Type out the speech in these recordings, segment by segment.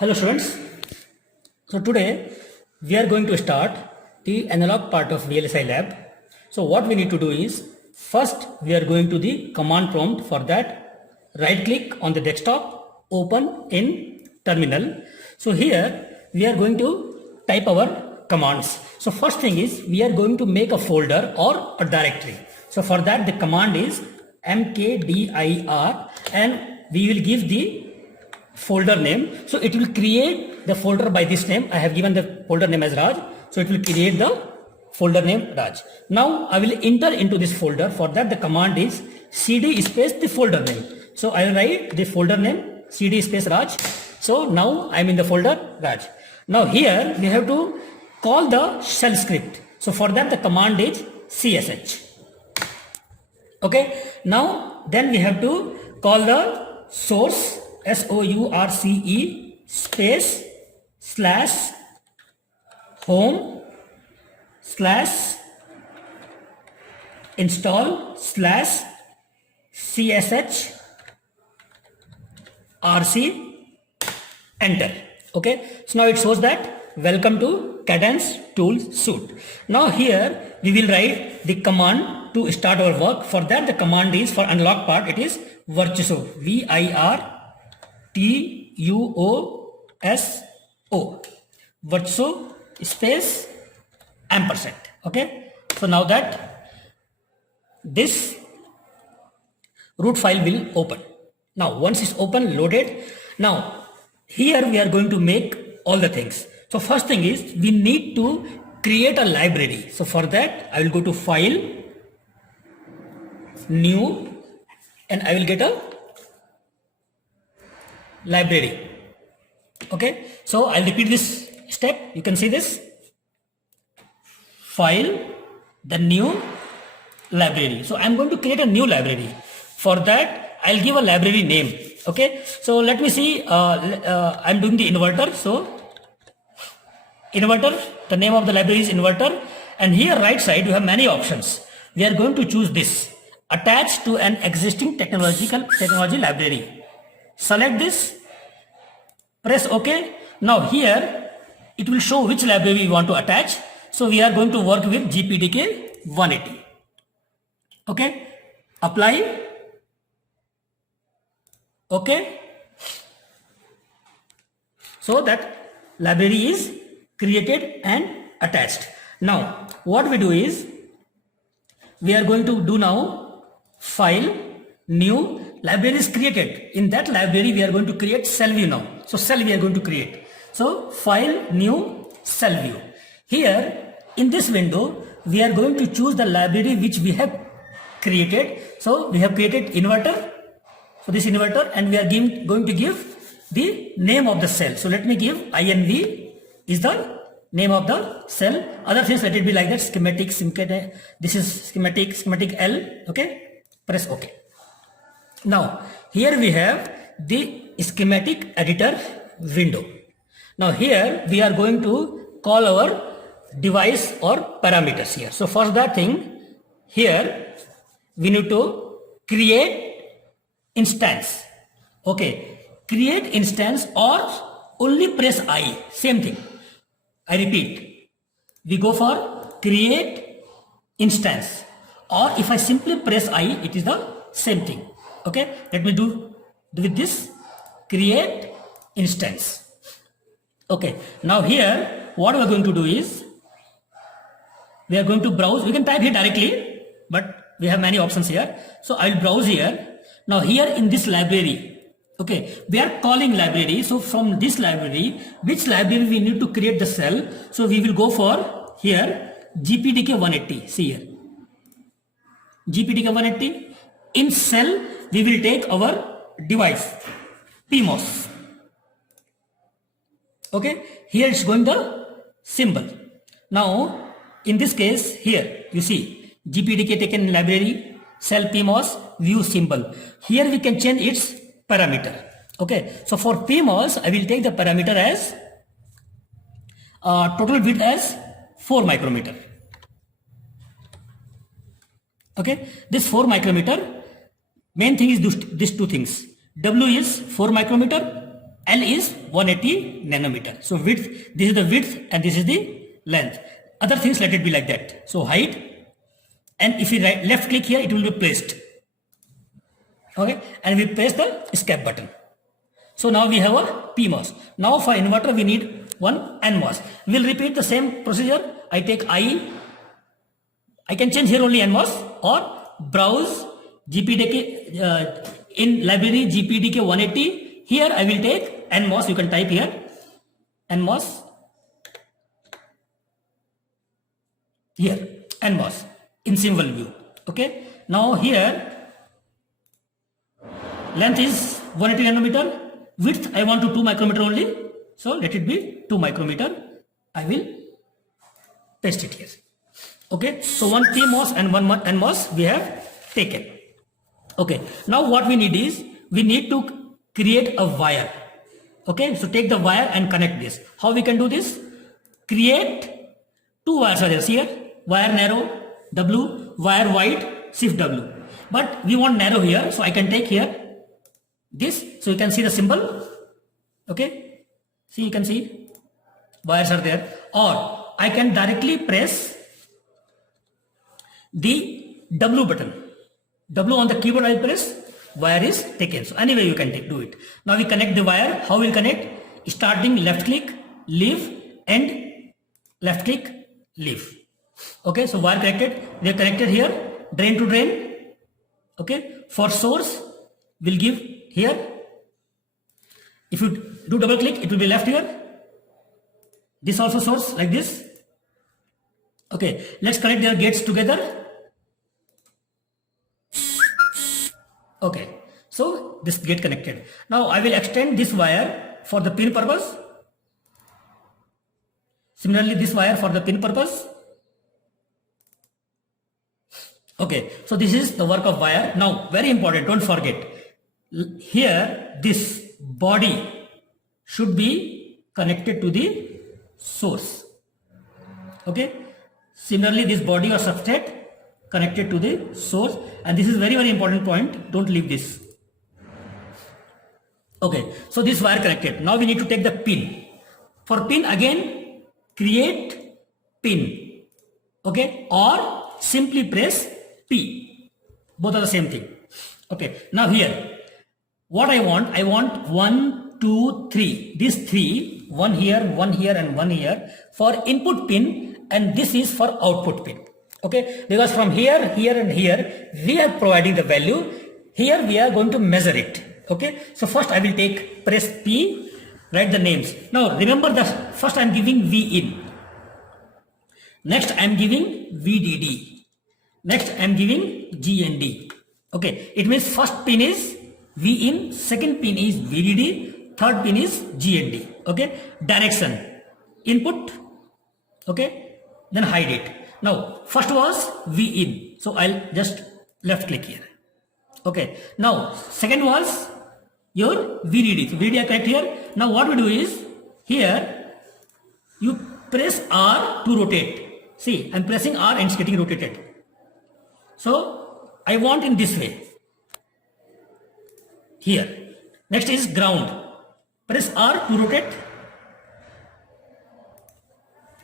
Hello students. So today we are going to start the analog part of VLSI lab. So what we need to do is first we are going to the command prompt. For that, right click on the desktop, open in terminal. So here we are going to type our commands. So first thing is we are going to make a folder or a directory. So for that the command is mkdir and we will give the folder name. So it will create the folder by this name. I have given the folder name as Raj. So it will create the folder name Raj. Now I will enter into this folder. For that the command is cd space the folder name. So I will write the folder name cd space Raj. So now I am in the folder Raj. Now here we have to call the shell script. So for that the command is csh. Okay. Now then we have to call the source source space slash home slash install slash csh rc enter. Okay, so now it shows that welcome to Cadence Tools Suite. Now here we will write the command to start our work. For that the command is, for analog part, it is virtuoso, virtuoso, virtuoso space ampersand. Okay, so now that this root file will open. Now once it's open, loaded, now here we are going to make all the things. So first thing is we need to create a library. So for that I will go to file, new, and I will get a library. Okay, so I'll repeat this step. You can see this: file, the new, library. So I'm going to create a new library. For that I'll give a library name. Okay, so let me see. I'm doing the inverter. So inverter, the name of the library is inverter, and here right side you have many options. We are going to choose this: attach to an existing technology library. Select this, press OK. Now here it will show which library we want to attach. So we are going to work with GPDK 180. Okay, apply. Okay, so that library is created and attached. Now what we do is we are going to do now file, new, library is created. In that library we are going to create cell view now. So cell we are going to create. So file, new, cell view. Here in this window we are going to choose the library which we have created. So we have created inverter. So this inverter, and we are going to give the name of the cell. So let me give INV is the name of the cell. Other things let it be like that: schematic, this is schematic L. Okay, press OK. Now here we have the schematic editor window. Now here we are going to call our device or parameters here. So for that thing, here we need to create instance. Okay, create instance or only press I, same thing. I repeat, we go for create instance, or if I simply press I, it is the same thing. Okay, let me do with this: create instance. Okay, now here what we are going to do is we are going to browse. We can type here directly, but we have many options here. So I will browse here. Now here in this library, okay, we are calling library. So from this library, which library we need to create the cell? So we will go for here GPDK 180. See here, GPDK 180. In cell we will take our device PMOS. Okay, here it's going the symbol. Now in this case here you see GPDK taken in library, cell PMOS, view symbol. Here we can change its parameter. Okay, so for PMOS I will take the parameter as total width as 4 micrometer. Okay, this 4 micrometer, main thing is these two things: W is 4 micrometer L is 180 nanometer. So width, this is the width and this is the length. Other things let it be like that. So height, and if we left click here, it will be placed. Okay, and we press the escape button. So now we have a PMOS. Now for inverter we need one NMOS. We'll repeat the same procedure. I take I can change here only NMOS or browse GPDK in library GPDK 180. Here I will take NMOS. You can type here NMOS. Here NMOS in symbol view. Okay. Now here length is 180 nanometer. Width I want to 2 micrometer only. So let it be 2 micrometer. I will paste it here. Okay. So one PMOS and one NMOS we have taken. Okay. Now what we need is we need to create a wire. Okay. So take the wire and connect this. How we can do this? Create two wires are there here. Wire narrow W, wire wide shift W. But we want narrow here. So I can take here this. So you can see the symbol. Okay. See, you can see wires are there. Or I can directly press the W button. W on the keyboard I will press, wire is taken. So anyway you can do it. Now we connect the wire. How we'll connect? Starting left click, leave, and left click, leave. Okay, so wire connected. We are connected here, drain to drain. Okay, for source we'll give here. If you do double click, it will be left here. This also source like this. Okay, let's connect their gates together. Okay, so this gate connected. Now I will extend this wire for the pin purpose. Similarly, this wire for the pin purpose. Okay, so this is the work of wire. Now, very important, don't forget. Here, this body should be connected to the source. Okay, similarly, this body or substrate connected to the source, and this is very, very important point. Don't leave this. Okay, so this wire connected. Now we need to take the pin. For pin again, create pin. Okay, or simply press P. Both are the same thing. Okay, now here, what I want 1, 2, 3. These three, one here, and one here for input pin, and this is for output pin. Okay, because from here, here, and here, we are providing the value. Here we are going to measure it. Okay, so first I will press P, write the names. Now remember that first I am giving V in. Next I am giving VDD. Next I am giving GND. Okay, it means first pin is V in, second pin is VDD, third pin is GND. Okay, direction, input. Okay, then hide it. Now first was V in, so I'll just left click here. Okay, now second was your VDD. So VDD I correct here. Now what we do is here you press R to rotate. See, I'm pressing R and it's getting rotated. So I want in this way. Here. Next is ground. Press R to rotate.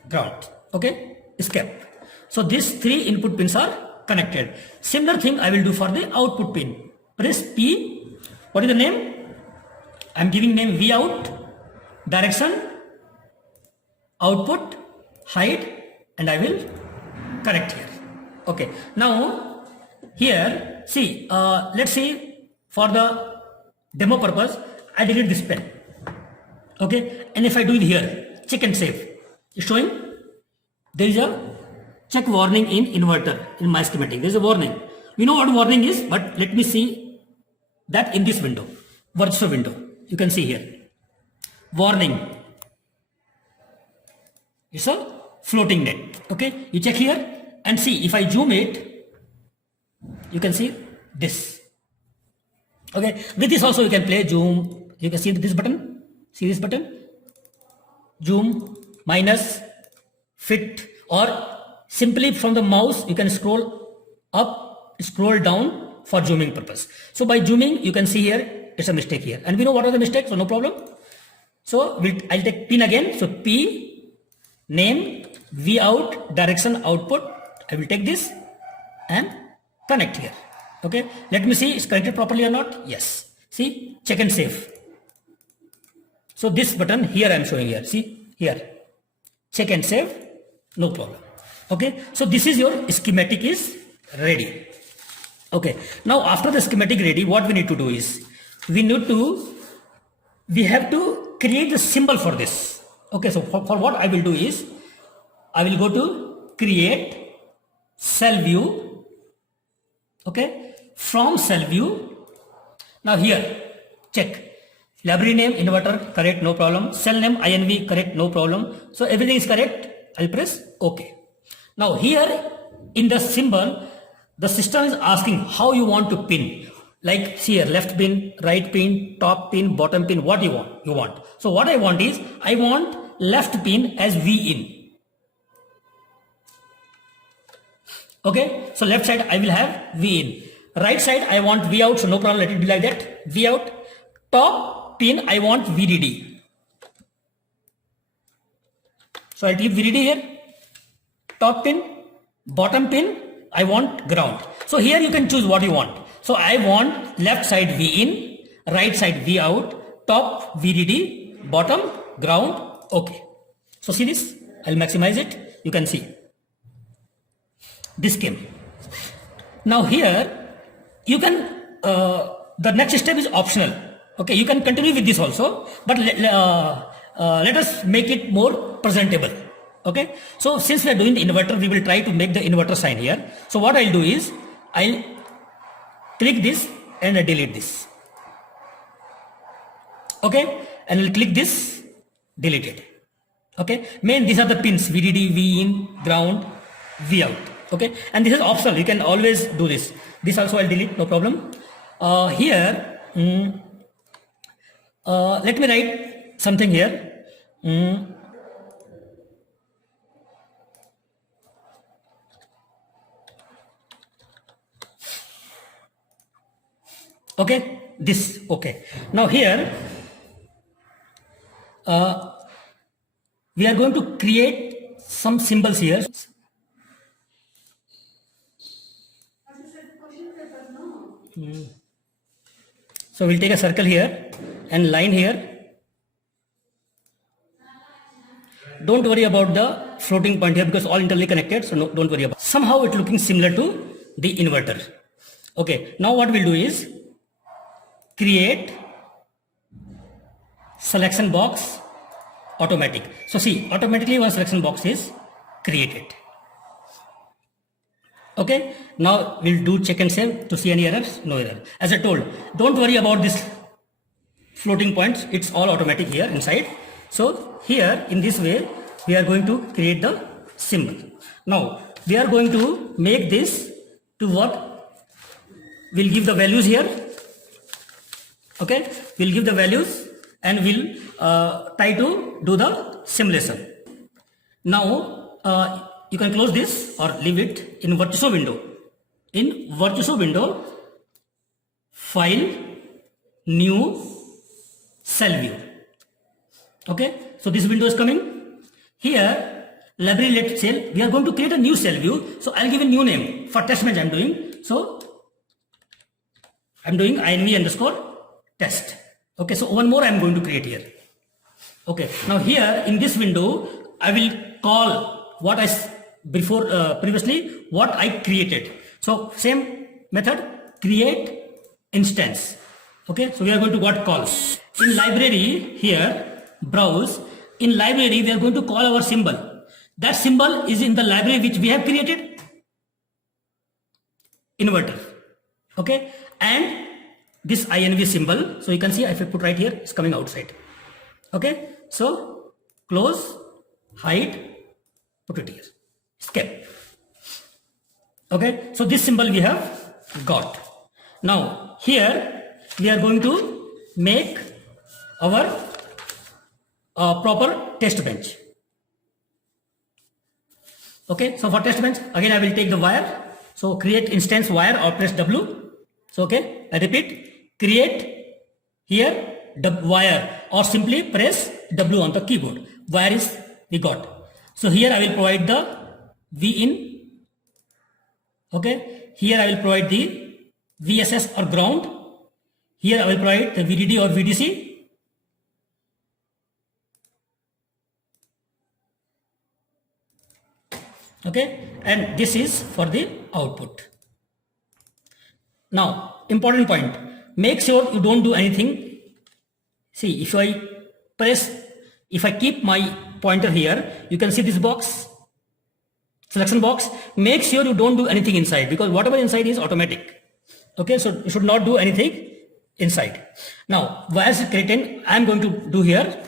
Ground. Okay. Escape. So these three input pins are connected. Similar thing I will do for the output pin. Press P. What is the name? I am giving name V out. Direction. Output. Hide. And I will correct here. Okay. Now here see let's see for the demo purpose I delete this pen. Okay. And if I do it here, check and save, it's showing there is a check warning in inverter in my schematic. There is a warning. We know what warning is, but let me see that in this window, virtual window. You can see here warning. It's a floating net. Okay, you check here and see. If I zoom it, you can see this. Okay, with this also you can play zoom. You can see this button. See this button? Zoom, minus, fit, or simply from the mouse you can scroll up, scroll down for zooming purpose. So by zooming you can see here it's a mistake here, and we know what are the mistakes, so no problem. So I'll take pin again. So P, name, V out, direction, output. I will take this and connect here. Okay, let me see it's connected properly or not. Yes. See, check and save. So this button here I am showing here. See here, check and save, no problem. Okay, so this is your schematic is ready. Okay, now after the schematic ready, what we need to do is we have to create the symbol for this. Okay, so for what I will do is I will go to create cell view. Okay, from cell view, now here check library name inverter correct, no problem. Cell name INV correct, no problem. So everything is correct. I'll press OK. Now here in the symbol, the system is asking how you want to pin. Like see here, left pin, right pin, top pin, bottom pin, what you want. So what I want is, I want left pin as V in. Okay, so left side I will have V in. Right side I want V out, so no problem, let it be like that, V out. Top pin I want VDD. So I'll keep VDD here. Top pin, bottom pin, I want ground. So here you can choose what you want. So I want left side V in, right side V out, top VDD, bottom ground. Okay. So see this, I'll maximize it. You can see this came. Now here you can, the next step is optional. Okay, you can continue with this also, but let us make it more presentable. Okay, so since we are doing the inverter, we will try to make the inverter sign here. So what I'll do is, I'll click this and I delete this. Okay, and I'll click this, delete it. Okay, these are the pins, VDD, V in, ground, V out. Okay, and this is optional, you can always do this. This also I'll delete, no problem. Here, let me write something here. Okay, this, okay. Now here, we are going to create some symbols here. So we'll take a circle here and line here. Don't worry about the floating point here because all internally connected, so no, don't worry about it. Somehow it's looking similar to the inverter. Okay, now what we'll do is create selection box automatic. So see, automatically one selection box is created. Okay, now we'll do check and save to see any errors, no error. As I told, don't worry about this floating points, it's all automatic here inside. So here in this way, we are going to create the symbol. Now we are going to make this to what? We'll give the values here. Okay, we'll give the values and we'll try to do the simulation. Now you can close this or leave it in Virtuoso window. In Virtuoso window, file, new, cell view. Okay, so this window is coming. Here, library let cell, we are going to create a new cell view. So I'll give a new name for test bench I'm doing. So I'm doing INV underscore test. Okay, so one more I'm going to create here. Okay, now here in this window, I will call what I previously what I created. So same method, create instance. Okay, so we are going to what call. In library here, browse. In library, we are going to call our symbol. That symbol is in the library which we have created, inverter. Okay, and this INV symbol, so you can see if I put right here, it's coming outside. Okay, so close, hide, put it here, escape. Okay, so this symbol we have got. Now here we are going to make our proper test bench. Okay, so for test bench, again I will take the wire. So create instance wire or press W. So okay, I repeat, create here the wire or simply press W on the keyboard. Wire is we got. So here I will provide the V in. Okay. Here I will provide the VSS or ground. Here I will provide the VDD or VDC. Okay, and this is for the output. Now, important point, make sure you don't do anything. See, if I keep my pointer here, you can see this box, selection box. Make sure you don't do anything inside, because whatever inside is automatic. Okay, so you should not do anything inside. Now, as cretin, I am going to do here,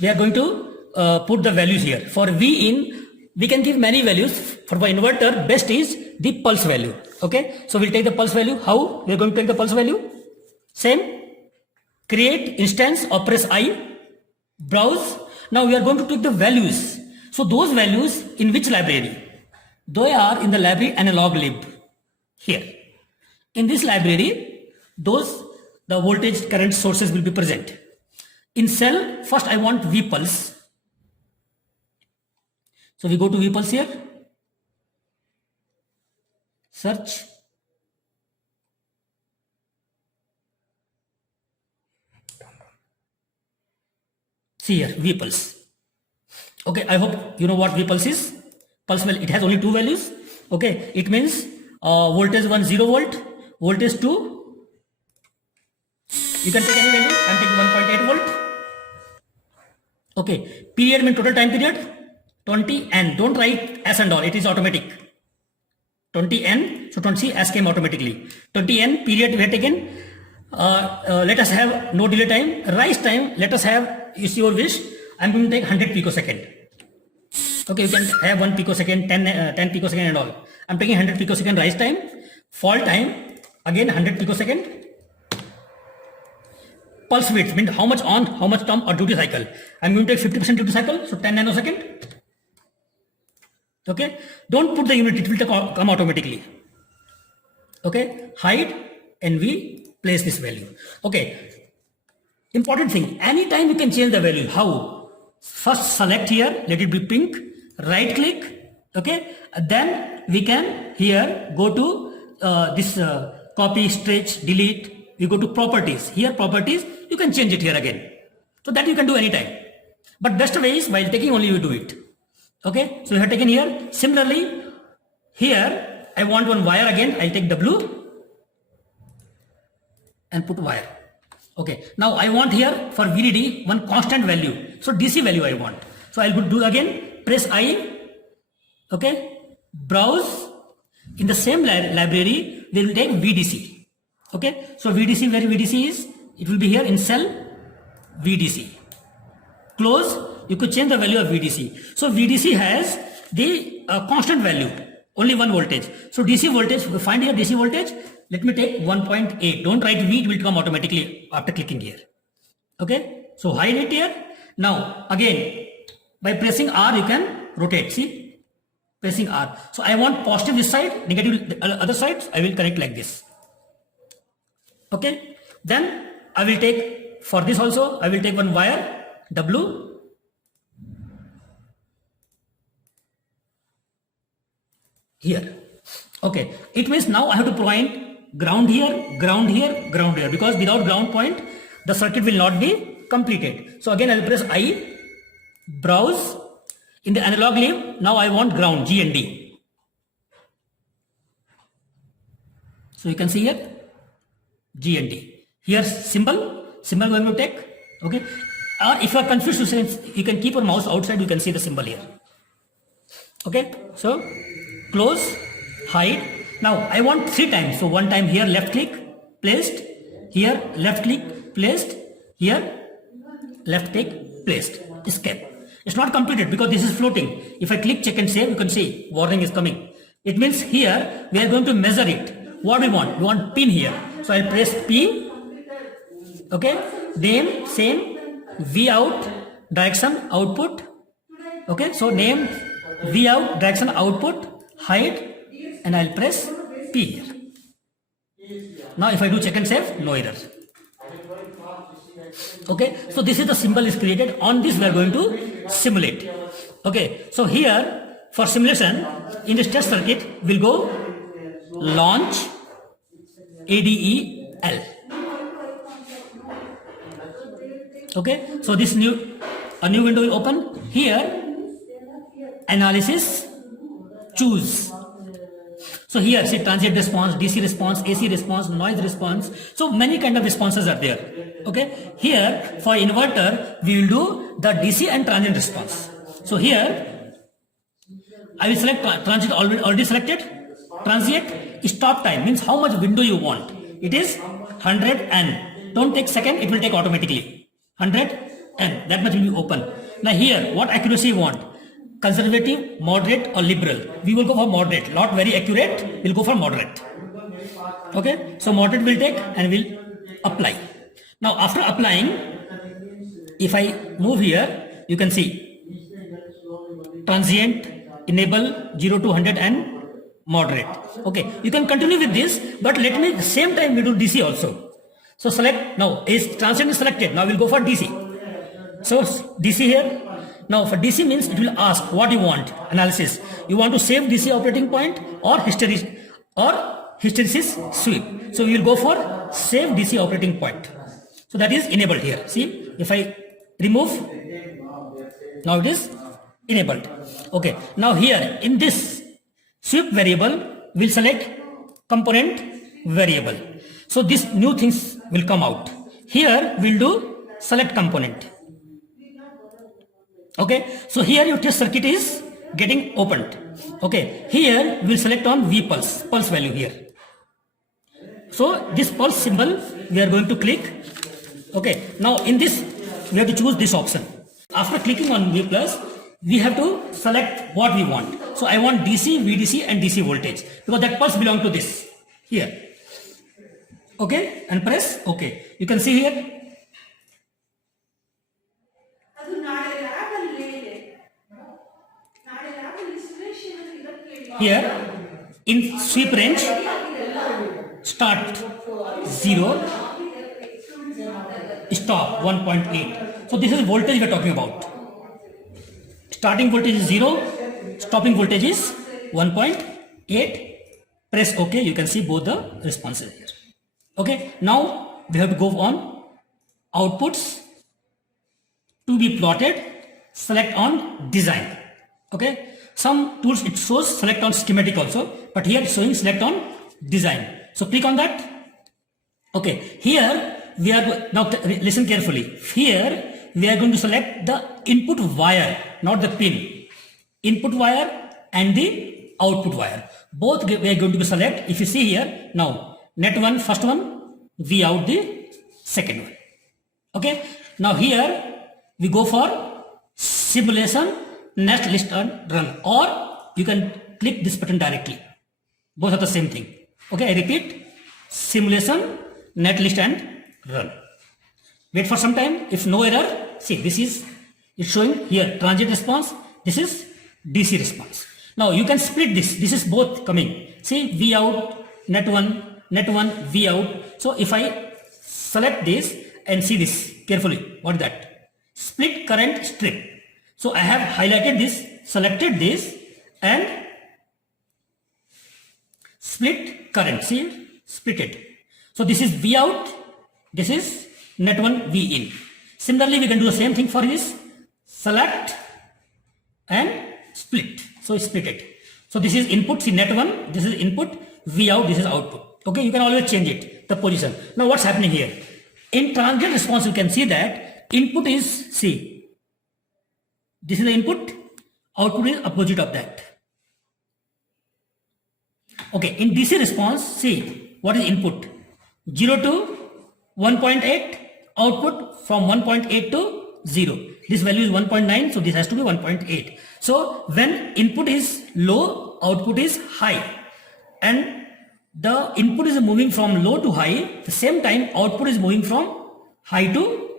we are going to put the values here. For V in, we can give many values. For the inverter, best is the pulse value. Okay, so we'll take the pulse value. How? We are going to take the pulse value. Same. Create instance or press I. Browse. Now we are going to take the values. So those values in which library? They are in the library analog lib. Here. In this library, the voltage current sources will be present. In cell, first I want V pulse. So we go to V pulse here. Search. See here, V pulse. Okay, I hope you know what V pulse is. Pulse, well, it has only two values. Okay, it means voltage 1 0 volt, voltage 2, you can take any value. I am taking 1.8 volt. Okay, period means total time period 20 n. Don't write S and all, it is automatic. 20 n, so 20 S came automatically. 20 n period we have taken. Let us have no delay time. Rise time, let us have, is your wish. I am going to take 100 picosecond. Okay, you can have 1 picosecond, 10 picosecond and all. I am taking 100 picosecond rise time. Fall time, again 100 picosecond. Pulse width means how much on, how much term or duty cycle. I am going to take 50% duty cycle, so 10 nanosecond. Okay, don't put the unit, it will come automatically. Okay, hide and we place this value. Okay, important thing, anytime you can change the value. How? First select here, let it be pink, right click. Okay, then we can here go to this copy, stretch, delete. We go to properties. Here properties, you can change it here again. So that you can do anytime. But best way is while taking only you do it. Okay, so we have taken here. Similarly, here I want one wire again. I'll take W and put wire. Okay, now I want here for VDD one constant value. So DC value I want. So I'll do again, press I. Okay, browse. In the same library, we will take VDC. Okay, so VDC, where VDC is, it will be here in cell VDC. Close. You could change the value of VDC. So VDC has the constant value, only one voltage. So DC voltage, find here DC voltage. Let me take 1.8. Don't write V, it will come automatically after clicking here. Okay, so hide it here. Now again, by pressing R, you can rotate. See, pressing R. So I want positive this side, negative the other side. I will connect like this. Okay, then I will take for this also. I will take one wire W. Here. Okay, it means now I have to provide ground here, ground here, ground here, because without ground point the circuit will not be completed. So again I will press I, browse. In the analog lib, now I want ground, G and D. So you can see here G and D. Here symbol we are going to take. Okay, or if you are confused, you can keep your mouse outside, you can see the symbol here. Okay, so close, hide. Now I want 3 times. So one time here left click, placed, here left click, placed, here left click, placed, escape. It's not completed because this is floating. If I click check and save, you can see warning is coming. It means here we are going to measure it. What we want? We want pin here. So I'll press P. Okay, name same, V out, direction, output. Okay, so name V out, direction, output, hide, and I'll press P here. Now if I do check and save, no error. Okay, so this is the symbol is created. On this we are going to simulate. Okay, so here for simulation in this test circuit we'll go launch ADEL. Okay, so this a new window will open. Here analysis, choose. So here see transient response, DC response, AC response, noise response. So many kind of responses are there. Okay, here for inverter we will do the DC and transient response. So here I will select transient, already selected. Transient stop time means how much window you want. It is 100 N. Don't take second, it will take automatically. 100 N, that much will be open. Now here what accuracy you want? Conservative, moderate or liberal? We will go for moderate, not very accurate, we'll go for moderate. Okay, so moderate will take and we'll apply. Now after applying, if I move here, you can see transient, enable 0 to 100 and moderate. Okay, you can continue with this, but let me at the same time we do DC also. So select, now is transient is selected, now we'll go for DC. So DC here. Now for DC means it will ask what you want, analysis. You want to save DC operating point or hysteresis sweep. So we will go for save DC operating point. So that is enabled here. See, if I remove, now it is enabled. Okay, now here in this sweep variable, we'll select component variable. So these new things will come out. Here we'll do select component. Okay, so here your test circuit is getting opened. Okay, here we'll select on V pulse value here. So this pulse symbol we are going to click. Okay, now in this we have to choose this option. After clicking on V plus, we have to select what we want. So I want DC, VDC and DC voltage because that pulse belongs to this here. Okay, and press OK. You can see here. Here in sweep range, start 0, stop 1.8. So this is voltage we are talking about. Starting voltage is 0, stopping voltage is 1.8. Press OK. You can see both the responses here. Okay, now we have to go on outputs to be plotted. Select on design. Okay. Some tools it shows select on schematic also, but here it's showing select on design. So click on that. Okay, here we are now listen carefully. Here we are going to select the input wire, not the pin. Input wire and the output wire. Both we are going to select. If you see here now, net one first one, V out the second one. Okay. Now here we go for simulation, next list and run, or you can click this button directly. Both are the same thing. Okay, I repeat, simulation, netlist and run. Wait for some time. If no error, see this is it's showing here transient response. This is DC response. Now you can split this. This is both coming. See V out, net one, V out. So if I select this and see this carefully, what is that? Split current strip. So I have highlighted this, selected this and split current. See, split it. So this is V out, this is net one V in. Similarly, we can do the same thing for this. Select and split. So split it. So this is input, see net one, this is input, V out, this is output. Okay, you can always change it, the position. Now what's happening here? In transient response, you can see that input is, see, this is the input, output is opposite of that. Okay, in DC response, see, what is input? 0 to 1.8, output from 1.8 to 0. This value is 1.9, so this has to be 1.8. So when input is low, output is high. And the input is moving from low to high, at the same time output is moving from high to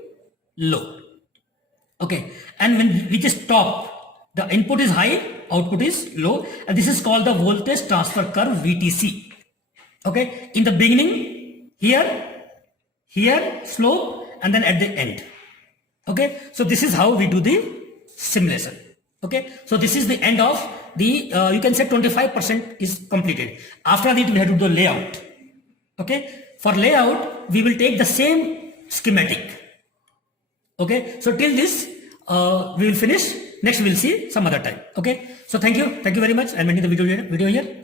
low. Okay, and when we just stop, the input is high, output is low, and this is called the voltage transfer curve VTC. Okay, in the beginning, here slope, and then at the end. Okay, so this is how we do the simulation. Okay, so this is the end of the you can say 25% is completed. After that we have to do the layout. Okay, for layout we will take the same schematic. Okay, so till this we will finish. Next we will see some other time. Okay, so thank you very much. I'm ending the video here.